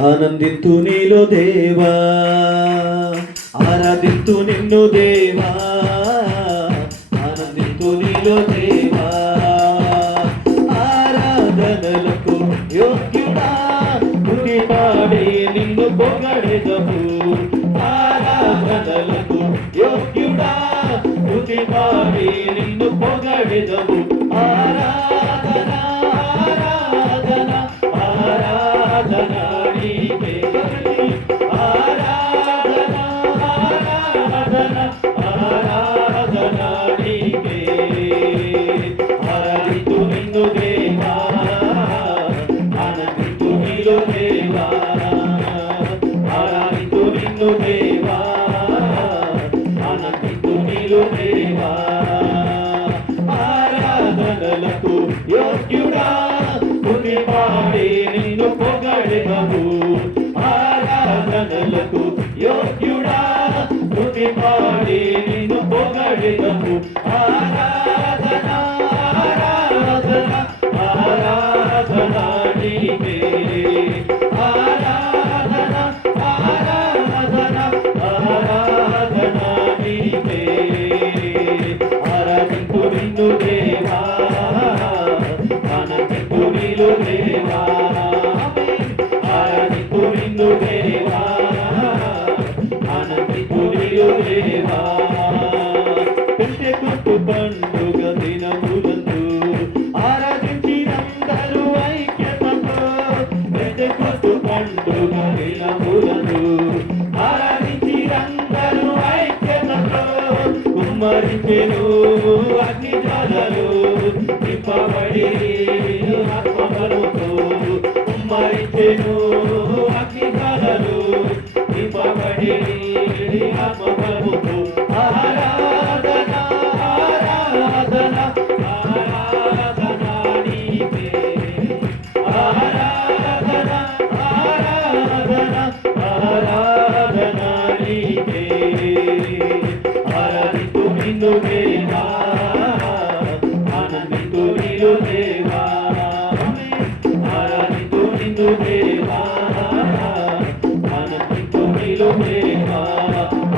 ఆనందింతు నీలో దేవా, ఆరాధింతు నిన్ను దేవా, ఆనందింతు నీలో దేవా. ఆరాధనలకు యోగ్యుడా, స్తుతి పాడి నిన్ను పొగడెదము. ఆరాధనలకు యోగ్యుడా, స్తుతి పాడి నిన్ను పొగడెదము. ఆరాధన ఆరాధన ఆరాధన నీకే, ఆరాధన ఆరాధన ఆరాధన నీకే. ఆరాధింతు నిన్ను దేవా, ఆనందింతు నీలో దేవా, ఆరాధింతు నిన్ను దేవా, ఆనందింతు నీలో దేవా. ఆరాధనలకు యోగ్యుడా, స్తుతి పాడి నిన్ను పొగడెదము. ఆరాధనలకు యోగ్యుడా, స్తుతి పాడి నిన్ను పొగడెదము. ఆరాధన ఆరాధన ఆరాధన నీకే, ఆరాధన ఆరాధన ఆరాధన నీకే. ఆరాధింతు నిన్ను దేవా, ఆనందింతు నీలో దేవా, ఆరాధింతు నిన్ను దేవా, ఆనందింతు నీలో దేవా. పెంటెకొస్తు పండుగ దినములందు ఆరాధించినందరూ ఐక్యతతో, పెంటెకొస్తు పండుగ దినములందు ఆరాధించినందరూ ఐక్యతతో, కుమ్మరించెను అగ్ని జ్వాలలు నింపబడి ఆత్మబలముతో, కుమ్మరించెను అగ్ని జ్వాలలు నింపబడి ఆత్మబలముతో. ఆరాధన ఆరాధన ఆరాధన నీకే, ఆరాధన ఆరాధన ఆరాధన నీకే. ఆరాధింతు నిన్ను దేవా, ఆనందింతు నీలో దేవా, ఆరాధింతు నిన్ను దేవా, ఆనందింతు నీలో దేవా.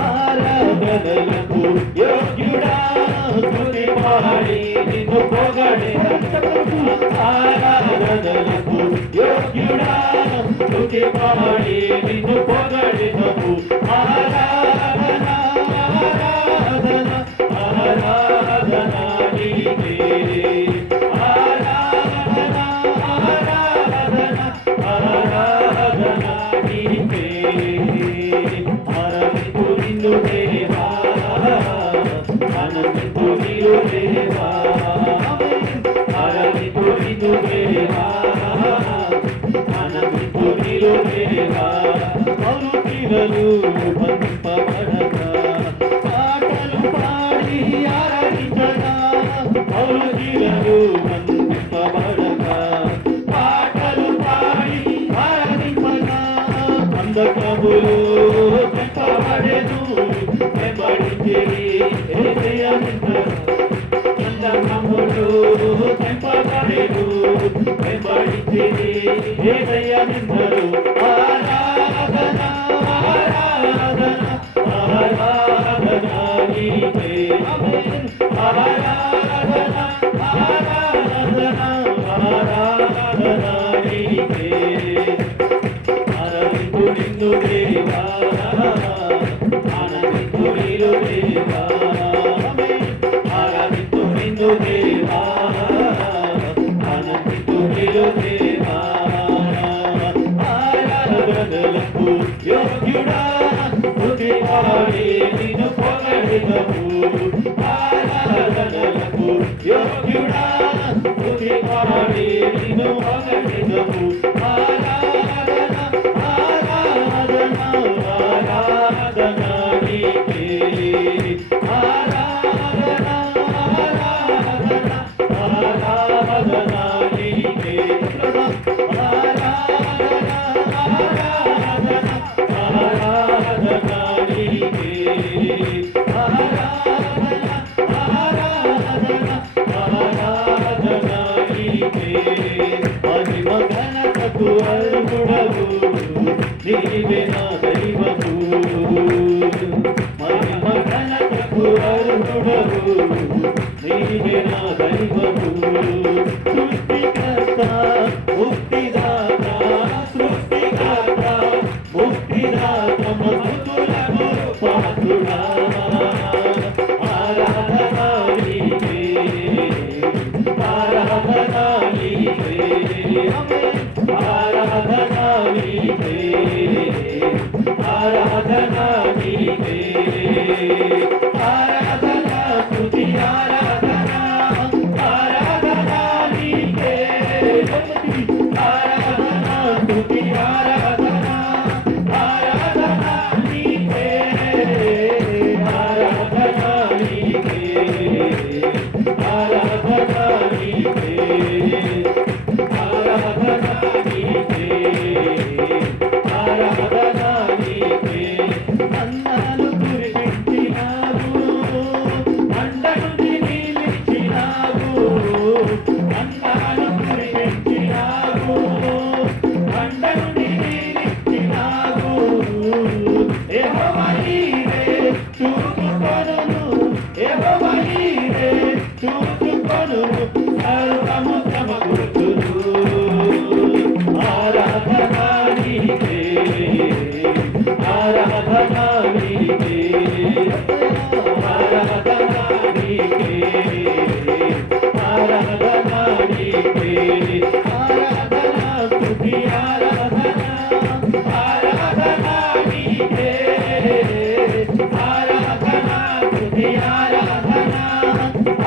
ఆరాధనలకు యోగ్యుడా, స్తుతి పాడి నిన్ను పొగడెదము. ఆరాధనలకు యోగ్యుడా, స్తుతి పాడి నిన్ను పొగడెదము. ఆరాధన ఆరాధన ఆరాధన నీకే, ఆరాధన ఆరాధన ఆరాధన నీకే. ఆరాధింతు నిన్ను దేవా, ఆనందింతు నీలో దేవా, ఆరాధింతు నిన్ను దేవా, ఆనందింతు నీలో దేవా. పౌరులు బంధింపబడగా పాటలు పాడి ఆరాధించగా, పౌరులు బంధింపబడగా పాటలు పాడి ఆరాధించగా, అందకములు తెంపబడెను వెంబడించిరి యేసయ్యనిందరు. అందకములు తెంపబడెను వెంబడించిరి యేసయ్యనిందరు. ఆరాధన ఆరాధన ఆరాధన నీకే, ఆరాధన ఆరాధన ఆరాధన నీకే. ఆరాధింతు నిన్ను దేవా, ఆనందింతు నీలో దేవా, ఆరాధింతు నిన్ను దేవా, ఆనందింతు నీలో దేవా. ఆరాధనలకు యోగ్యుడా, స్తుతి పాడి నిన్ను పొగడెదము. ఆరాధనలకు యోగ్యుడా, స్తుతి పాడి నిన్ను పొగడెదము. ఆరాధన ఆరాధన ఆరాధన నీకే, ఆరాధన ఆరాధన ఆరాధన నీకే. ఆరాధన ఆరాధన నీవే నా దైవము మహిమ ఘనతకు అర్హుడవు నీవే నా దైవము సృష్టికర్త ముక్తిదాత సృష్టికర్త ముక్తిదాత మధులకు పాత్రుడా ఆరాధనా నీకే ఆరాధనా నీకే ఆరాధనా నీకే ఆరాధనా నీకే ఆరాధనా స్తుతి ఆరాధనా ఆరాధనా నీకే ఆరాధనా స్తుతి ఆరాధనా ఆరాధనా నీకే ఆరాధనా నీకే ఆరాధనా నీకే ఆరాధనా నీకే ఆరాధనా నీకే అన్నాలు కురిపించినావు అండ నుండి నిలిచినావు అన్నాలు కురిపించినావు అండ నుండి నిలిచినావు యెహోవా నీవే చూచుకొనును యెహోవా నీవే చూచుకొనును సర్వము సమకూర్చును ఆరాధనా నీకే ఆరాధనా నీకే ఆరాధనా నీకే ఆరాధనా నీకే ఆరాధనా స్తుతి ఆరాధనా ఆరాధనా నీకే ఆరాధనా స్తుతి ఆరాధనా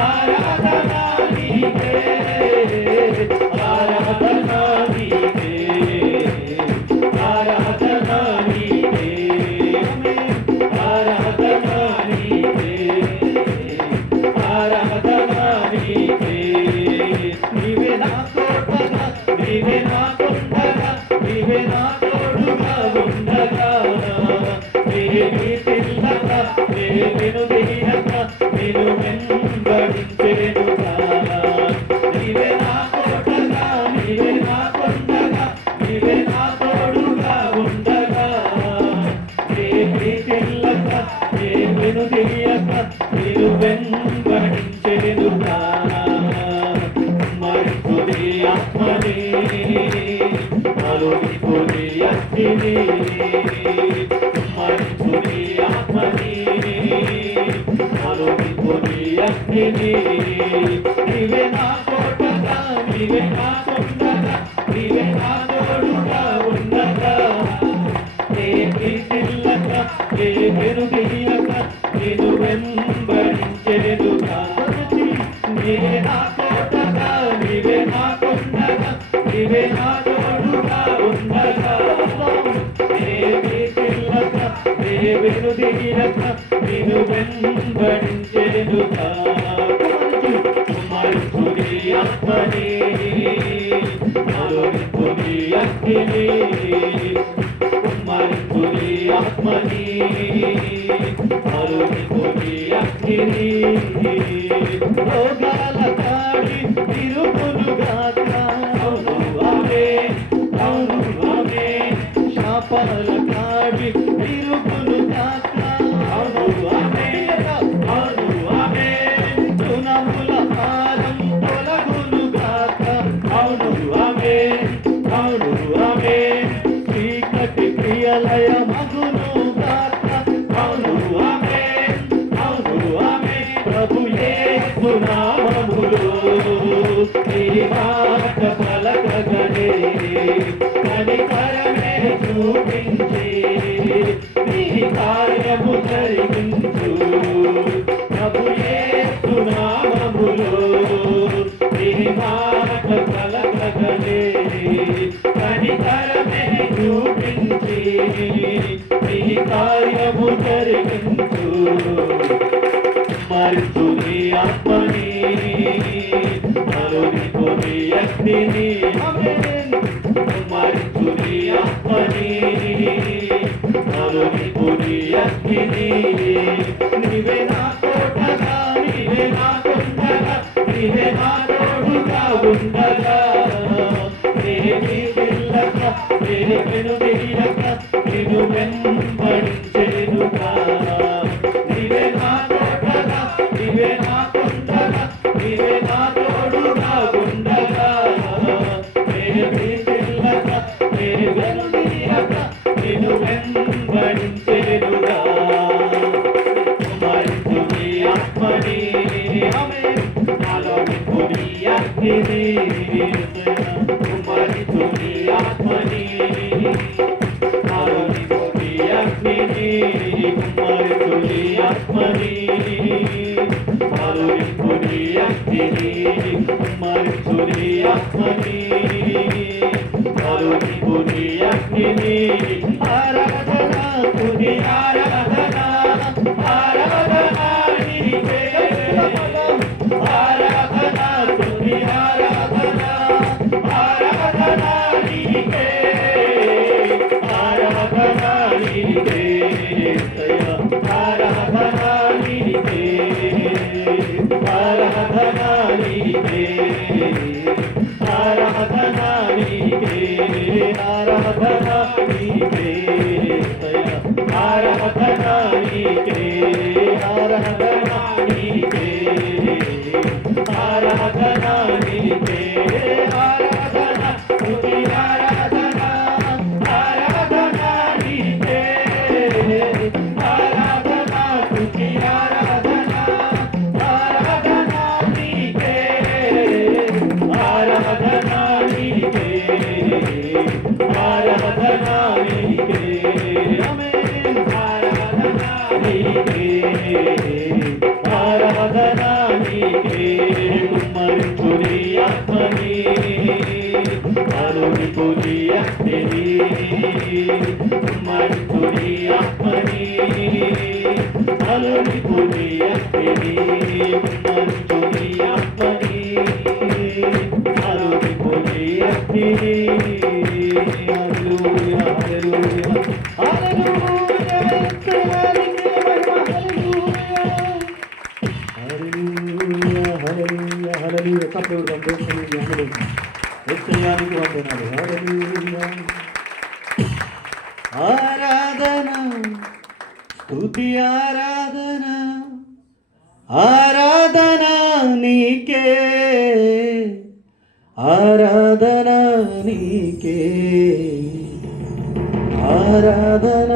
ఆరాధనా నీకే ఆరాధనా నీకే ఆరాధనా నీకే ఆరాధనా నీకే ఆరాధనా నీకే నీవే నా తోటగా నీవే నా కొండగా నీవే నా తోడుగా ఉండగా నీవే పిల్లగా నేను దిగక నేను వెంబడించేనుగా నీవే నా తోటగా నీవే నా కొండగా నీవే నా తోడుగా ఉండగా నీవే పిల్లక నేను దిగక నేను వెంబడించేనుగా మరుపుని ఆత్మని మరుపుని అగ్ని మరుపుని ఆత్మని మరుపుని అగ్ని నీవే నా కోటగా నీవే నా కొండగా నీవే నా తోడుగా ఉండగా నీ పిల్లక నీ వెనుదియక నేను వెంబడించెనుగా నీవే నా కోటగా నీవే నా కొండగా నీవే నా తోడుగా ఉండగా నీ పిల్లక నీ వెనుదియక నేను వెంబడించెనుగా మరుపుని ఆత్మని మరుపుని అగ్ని మరుపుని ఆత్మని మరుపుని అగ్ని రోగాల కాడి తిరుగులుగాక అవును ఆమేన్ అవును ఆమేన్ శాపాల కాడి తిరుగులుగాక అవును ఆమేన్ అవును ఆమేన్ తునముల హారం తొలగులుగాక అవును ఆమేన్ అవును ఆమేన్ చీకటి క్రియలయ మగునుగాక అవును ఆమేన్ అవును ఆమేన్ ప్రభు యేసు నామములో నీ మాట పలకగనే కనికరమే చూపించి నీ కార్యము జరిగించు ప్రభు యేసు నామములో నీ మాట పలకగనే కనికరమే చూపించి నీ కార్యము జరిగించు మరుపుని ఆత్మని మరుపుని అగ్ని మరుపుని ఆత్మని మరుపుని అగ్ని నీవే నా కోటగా నీవే నా కొండగా నీవే నా తోడుగా ఉండగా నీ పిల్లక నీ వెనుదియక నిన్ను వెంబడించేనుగా. నీవే నా తోటగా, నీవే నా కొండగా, నీవే నా తోడుగా ఉండగా. నేను ప్రీతిల్లక, నేను వెనుదీయక, నిన్ను వెంబడించేనుగా. కుమ్మరించు నీ ఆత్మని, ఆమేన్. నాలో నింపు నీ అగ్నిని, కుమ్మరించు నీ ఆత్మని, నాలో నింపు నీ అగ్నిని, కుమ్మరించు నీ ఆత్మని, నాలో నింపు నీ అగ్నిని, కుమ్మరించు నీ ఆత్మని, నాలో నింపు నీ అగ్నిని. ఆరాధన తుది ఆరాధన, ఆరాధన నీకే, ఆరాధన తుది ఆరాధన, ఆరాధన నీకే, ఆరాధన నీకే, ఆరాధన నీకే, ఆరాధన నీకే, ఆరాధన నీకే, ఆరాధన నీకే, ఆరాధన నీకే, ఆరాధన నీకే, ఆరాధన నీకే, ఆరాధన స్తుతి ఆరాధన, ఆరాధన నీకే, ఆరాధన స్తుతి ఆరాధన, ఆరాధన నీకే, ఆరాధన నీకే, ఆరాధన నీకే, ఆమేన్. ఆరాధన నీకే, ఆరాధన నీకే. కుమ్మరించు నీ ఆత్మని, నాలో నింపు నీ అగ్నిని, కుమ్మరించు నీ ఆత్మని, నాలో నింపు నీ అగ్నిని, కుమ్మరించు నీ ఆత్మని, నాలో నింపు నీ అగ్నిని. హల్లెలూయా, హల్లెలూయా, హల్లెలూయా, యేసువానికి మహిమ, హల్లెలూయా, హల్లెలూయా, హల్లెలూయా. చప్పట్లు కొడదాం దేవునికి, హల్లెలూయా. యేసయ్యానికి వందనాలు, హల్లెలూయా. ఆరాధన స్తుతి ఆరాధన, ఆరాధన నీకే, ఆరాధన నీకే, ఆరాధన